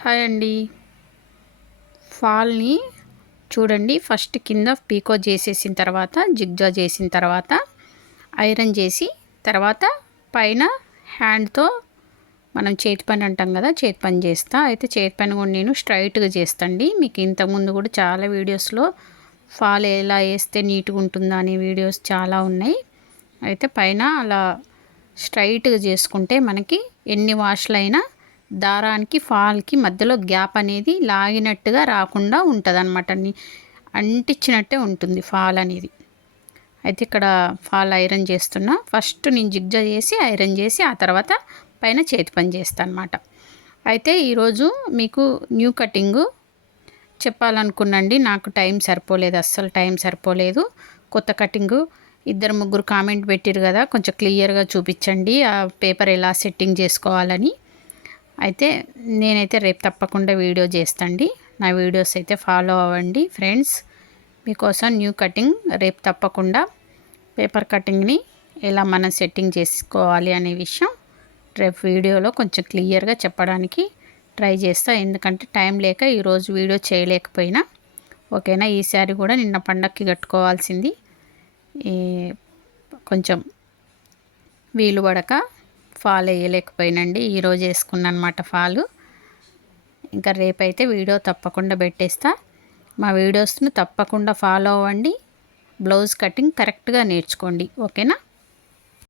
Hi అండి. ఫాల్ని చూడండి, first కింద పీకో చేసేసిన తర్వాత జిగ్జా చేసిన తర్వాత ఐరన్ చేసి తర్వాత పైన హ్యాండ్తో మనం చేతి పని అంటాం కదా, చేతి పని చేస్తా. అయితే చేతి పని కూడా నేను స్ట్రైట్గా చేస్తాండి. మీకు ఇంతకుముందు కూడా చాలా వీడియోస్లో ఫాల్ ఎలా వేస్తే నీట్గా ఉంటుందా అనే వీడియోస్ చాలా ఉన్నాయి. అయితే పైన అలా స్ట్రైట్గా చేసుకుంటే మనకి ఎన్ని వాష్లైనా దారానికి ఫాల్కి మధ్యలో గ్యాప్ అనేది లాగినట్టుగా రాకుండా ఉంటుంది అన్నమాట. అంటించినట్టే ఉంటుంది ఫాల్ అనేది. అయితే ఇక్కడ ఫాల్ ఐరన్ చేస్తున్నా. ఫస్ట్ నేను జిగ్జా చేసి ఐరన్ చేసి ఆ తర్వాత పైన చేతి పని చేస్తాను అన్నమాట. అయితే ఈరోజు మీకు న్యూ కటింగు చెప్పాలనుకున్నాండి. నాకు టైం సరిపోలేదు, అస్సలు టైం సరిపోలేదు. కొత్త కటింగు ఇద్దరు ముగ్గురు కామెంట్ పెట్టారు కదా, కొంచెం క్లియర్గా చూపించండి ఆ పేపర్ ఎలా సెట్టింగ్ చేసుకోవాలని. అయితే నేనైతే రేపు తప్పకుండా వీడియో చేస్తాండి. నా వీడియోస్ అయితే ఫాలో అవ్వండి ఫ్రెండ్స్. మీకోసం న్యూ కటింగ్ రేపు తప్పకుండా పేపర్ కటింగ్ని ఎలా మనం సెట్టింగ్ చేసుకోవాలి అనే విషయం రేపు వీడియోలో కొంచెం క్లియర్గా చెప్పడానికి ట్రై చేస్తా. ఎందుకంటే టైం లేక ఈరోజు వీడియో చేయలేకపోయినా. ఓకేనా. ఈ శారీ కూడా నిన్న పండక్కి కట్టుకోవాల్సింది, కొంచెం వీలు పడక ఫాల్ వేయలేకపోయినండి. ఈరోజు వేసుకున్నాను అనమాట ఫాలు. ఇంకా రేపైతే వీడియో తప్పకుండా పెట్టేస్తా. మా వీడియోస్ని తప్పకుండా ఫాలో అవ్వండి. బ్లౌజ్ కటింగ్ కరెక్ట్గా నేర్చుకోండి. ఓకేనా.